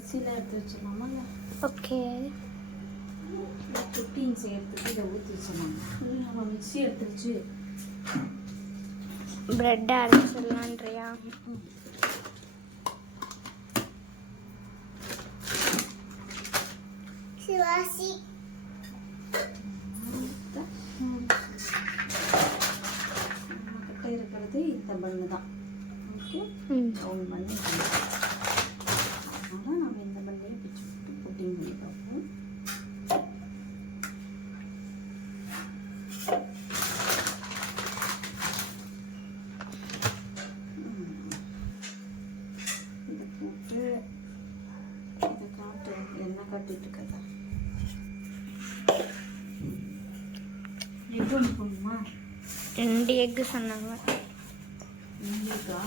மிக்சியில் எடுத்து வச்சிடலாமாங்க? Okay. Pudding செய்யறதுக்கு இதை ஊற்றி வச்சிடலாம். நம்ம மிக்சி எடுத்துருச்சு பிரெட் அரைச்சிடலான்றியா? சிவாசி நம்மக்கிட்ட இருக்கிறது இந்த பண்ணு தான். ஓகே, ரவுண்ட் பண்ணி அதனால் நம்ம இந்த பண்ணையே பிச்சு போட்டு புட்டிங் பண்ணி பார்ப்போம். இதை போட்டு இதை காட்டு எண்ணெய் காட்டிட்டு இருக்கதா எக் ஒன்று போடணுமா? 2 எக்கு சொன்னாங்க. 2 எக்கா?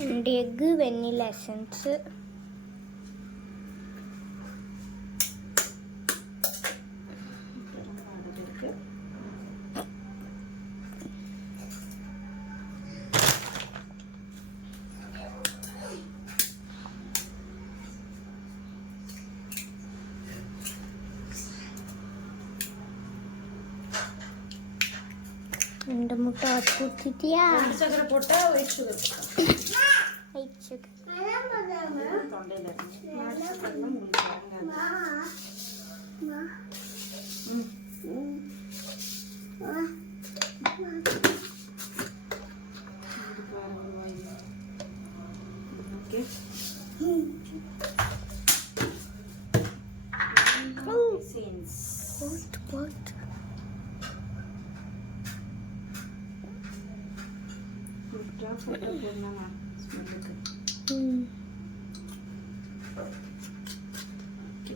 2 எக்கு, வெண்ணிலா எசன்ஸு, ரெண்டு முட்டை வச்சு ஊற்றிட்டியா? சக்கரை போட்டா ஒயிட் சுகர் ஒயிட் சுகர். தொண்டையில் உங்களுக்கு ஓகே.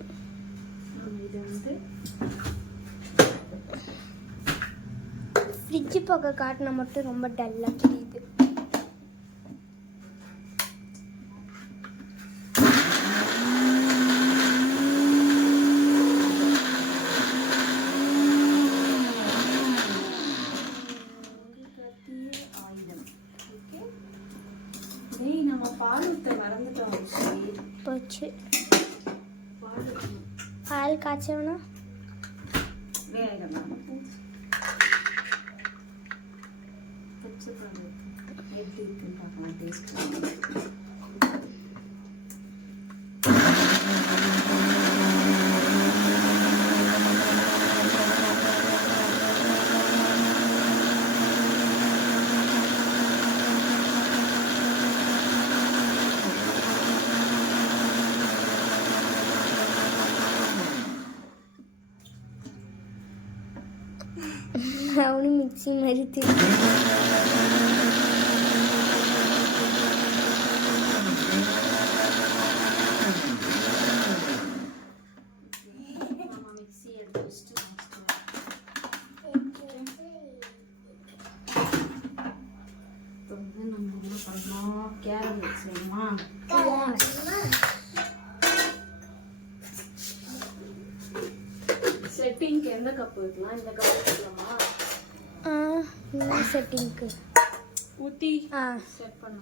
இது வந்து ஃப்ரிட்ஜு பக்கம் காட்டினா மட்டும் ரொம்ப டல்லாக தெரியுது. நம்ம பால் ஊற்ற மறந்துட்டோம். போச்சு. பால் காய்ச்சவனா வேகமாக எப்படி இருக்குன்னு பார்க்கலாம். டேஸ்ட் அவனு மிக்சி மாதிரி திருப்பி மிக்சி எடுத்து வச்சுட்டு நம்ம என்ன பண்ணோம்? கேரட் செய்யணுமா? செட்டிங்க்கு எந்த கப் வைக்கலாம்? இந்த கப் வைக்கலாமா? செட்டிங்க்கு ஊற்றி செட் பண்ண.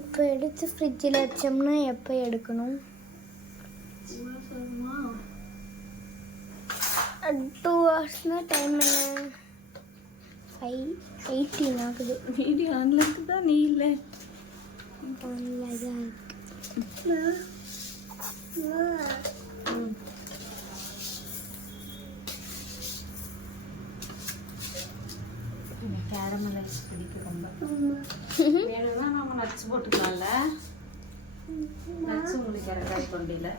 இப்போ எடுத்து ஃப்ரிட்ஜில் வச்சோம்னா எப்போ எடுக்கணும்? 2 ஹவர்ஸ்னால் டைம் என்ன? 5:18 ஆகுது. வீடியோ ஆன்ல இருக்குதா? நீ இல்லை ஆன்ல தான் இருக்கு. கேரமல் ஐஸ் பிடிக்கும் ரொம்ப. வேணும்னா நம்ம நட்ஸ் போட்டுக்கலாம்ல. நட்ஸ் உங்களுக்கு இறக்காது கொண்டில.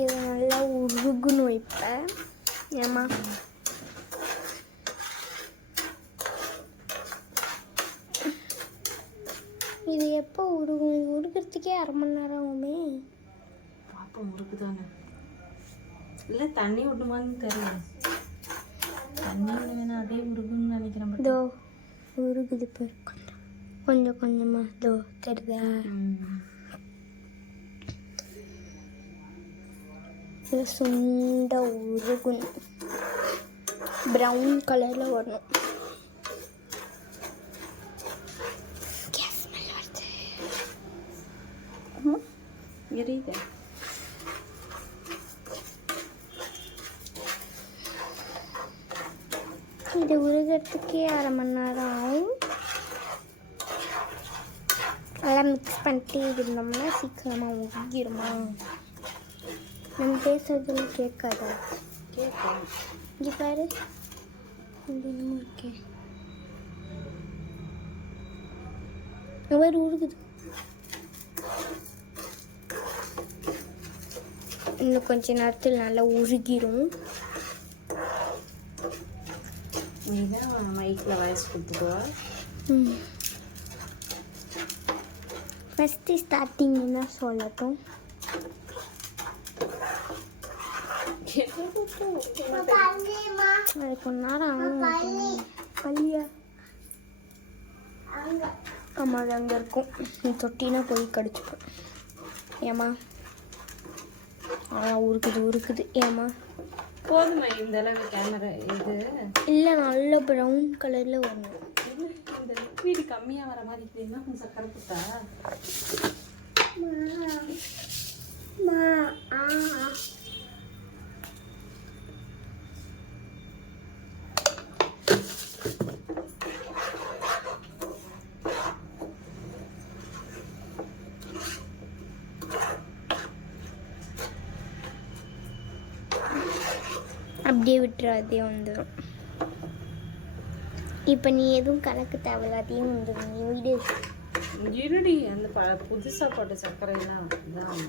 இது நல்லா உருகணும். இப்போ ஏமா இது எப்போ உருகும்? உருகிறதுக்கே 1/2 மணி நேரம் ஆகுமே. பாப்போம் உருக்குதானே. இல்லை தண்ணி விட்டுமான்னு தெரியல. தண்ணி வேணா அதே உருகுன்னு நினைக்கிறேன். இதோ உருகுது பாரு, கொஞ்சம் கொஞ்சமாக. இதோ தெரியுதா? இது சுண்ட உருகணும். ப்ரௌன் கலரில் வரணும். எரியுது. இது உருகிறதுக்கே 1/2 மணி நேரம் ஆகும். அதெல்லாம் மிக்ஸ் பண்ணிட்டு இருந்தோம்னா சீக்கிரமாக உருகிடுமா? நம்ம பேசுறதுல கேட்காதா? கேட்கும். இங்கே பாரு, இருக்கேன் உருகுது. இன்னும் கொஞ்ச நேரத்தில் நல்லா உருகிரும். நீ தான் மைக்கில் வாய்ஸ் கொடுத்துக்குவா. ஃபஸ்ட்டு ஸ்டார்டிங் என்ன சொல்லட்டும்? அது கொஞ்ச நேரம் ஆகும். பள்ளியா? ஆமாம், அது அங்கே இருக்கும். நீ தொட்டினா போய் கடிச்சுப்பேன். ஏம்மா? உருக்குது. ஏம்மா போதுமா இந்த அளவு கேமரா? இது இல்லை, நல்ல ப்ரௌன் கலரில் வரணும். இந்த லிக்விட் கம்மியாக வர மாதிரி இருக்குன்னா கொஞ்சம் சக்கரை போட்டா. அப்படியே விட்டுறாதே வந்துடும். இப்போ நீ எதுவும் கணக்கு தேவையில்ல, அதையும் வந்துடும். நீ வீடு இருடி, அந்த புதுசாக போட்ட சர்க்கரைலாம் இதான்.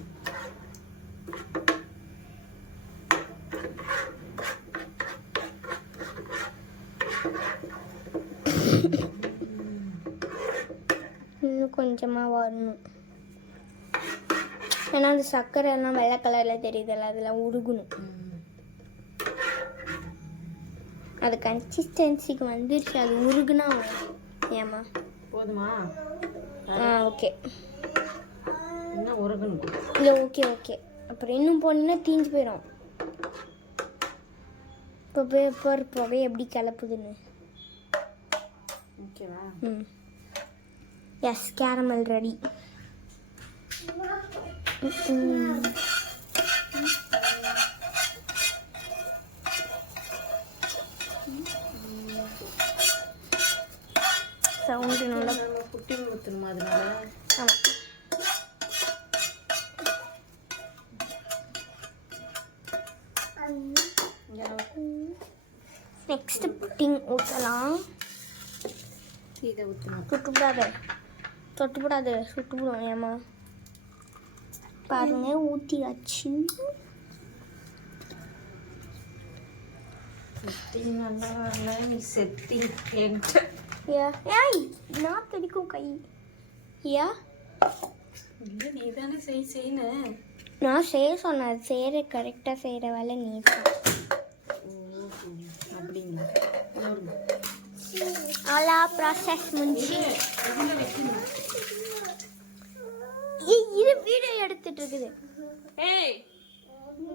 இன்னும் கொஞ்சமாக வரணும். ஏன்னா அந்த சர்க்கரை எல்லாம் வெள்ளை கலரில் தெரியுதுல்ல, அதெல்லாம் உருகணும். அது கன்சிஸ்டன்சிக்கு வந்துருச்சு, அது உருகுனா ஏமா போதுமா? ஓகே. இன்னும் உருகணும். இல்லை, ஓகே. அப்புறம் இன்னும் போனீங்கன்னா தீஞ்சு போயிடும். இப்போ புகை எப்படி கிளப்புதுன்னு. ஓகேவா? S, caramel ready. சவுண்டு நல்லா குட்டி ஊற்றணுமா? அதனால நெக்ஸ்ட் புட்டிங் ஊற்றலாம். இதை ஊற்றணும். தொட்டுப்படாது, சுட்டுப்படும். ஏமா பாருங்க, ஊற்றியாச்சு. நல்லா வரல. நீ செட்டிங் ஏய், நான் தெரிக்கும் கை. யா இல்லை, நீ தானே செய்யணும். நான் செய்ய சொன்னேன். செய்கிற கரெக்டாக செய்கிற வேலை நீ தான். அப்படிங்களா? அலா ப்ராசஸ் முடிஞ்சு. இது வீடியோ எடுத்துட்டு இருக்குது. ஏய்,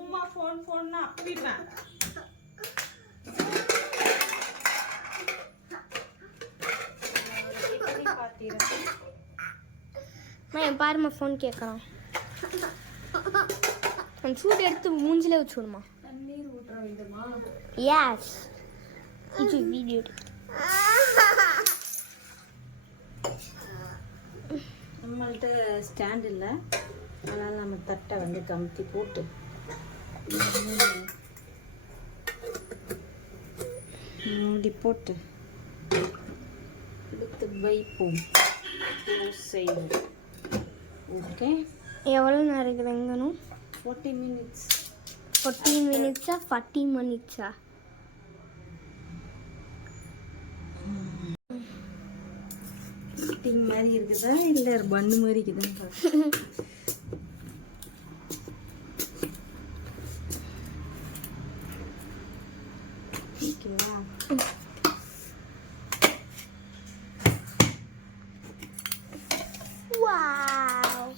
அம்மா ஃபோன்னா அப்படிதான். பாருமா, ஃபோன் கேட்குறான். அந்த சூடு எடுத்து மூஞ்சில வச்சு விடுமா? தண்ணீர் ஊற்ற வேண்டுமா? எஸ், இது வீடியோ எடுத்து. நம்மள்ட்ட ஸ்டாண்ட் இல்லை, அதனால் நம்ம தட்டை வந்து கமுத்தி போட்டு மூடி போட்டு எடுத்து வைப்போம். க்ளோஸ் செய்வோம். ஓகே. எவ்வளோ நேரம் இருக்குதுங்கணும்? 40 minutes. 14 minutes-ஆ 40 minutes-ஆ? புட்டிங் மாதிரி இருக்குதா இல்லை பன்னு மாதிரி இருக்குதுன்னு ஓகேவா? வாவ்,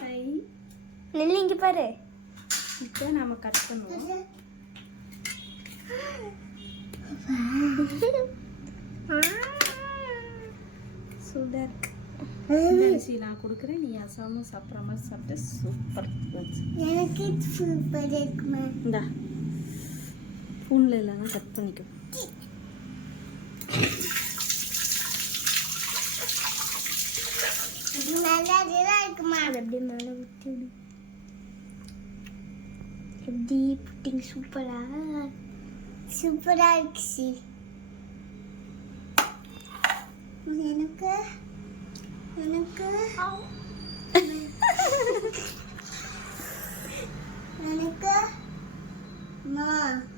ஹை, நெல்லி இங்கே பாரு. இப்போ நம்ம கட் பண்ணுவோம். சுடர் அரிசி நான் கொடுக்குறேன், நீ அசாம சாப்பிட்ற மாதிரி சாப்பிட்டு சூப்பர். எனக்கு சூப்பர் இருக்குமா? இந்தா ஸ்பூனில் இல்லைன்னா கட் பண்ணிக்கோ. நல்லா இருக்குமா? அது அப்படியே மேலே ஊற்றி விடு. எப்படி புட்டிங் சூப்பரா சூப்பரா இருக்கு. எனக்கு எனக்கு எனக்கு மா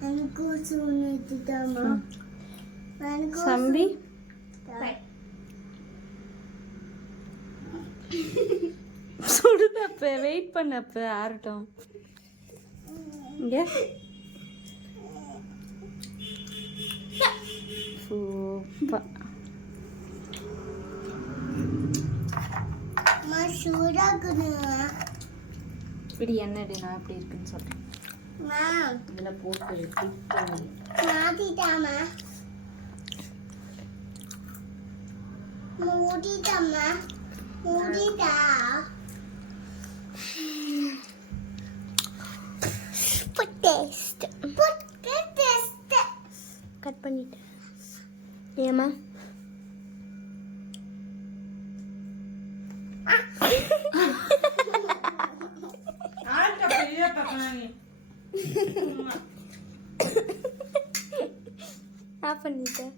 எனக்கு சூழ்நிலைதாமா எனக்கு சம்பி சுடுதப்ப வெயிட் பண்ணப்ப ஆறட்டும். இங்கே சூப்பர். இப்படி என்னடி நான் எப்படி இருக்குன்னு சொல்கிறேன். இதில் போட்டு மாத்திட்டாமா மூடிட்டாமா மூடிட்டா. கட் பண்ணிட்டேன். ஏமா ஆஃப் பண்ணிட்டேன்.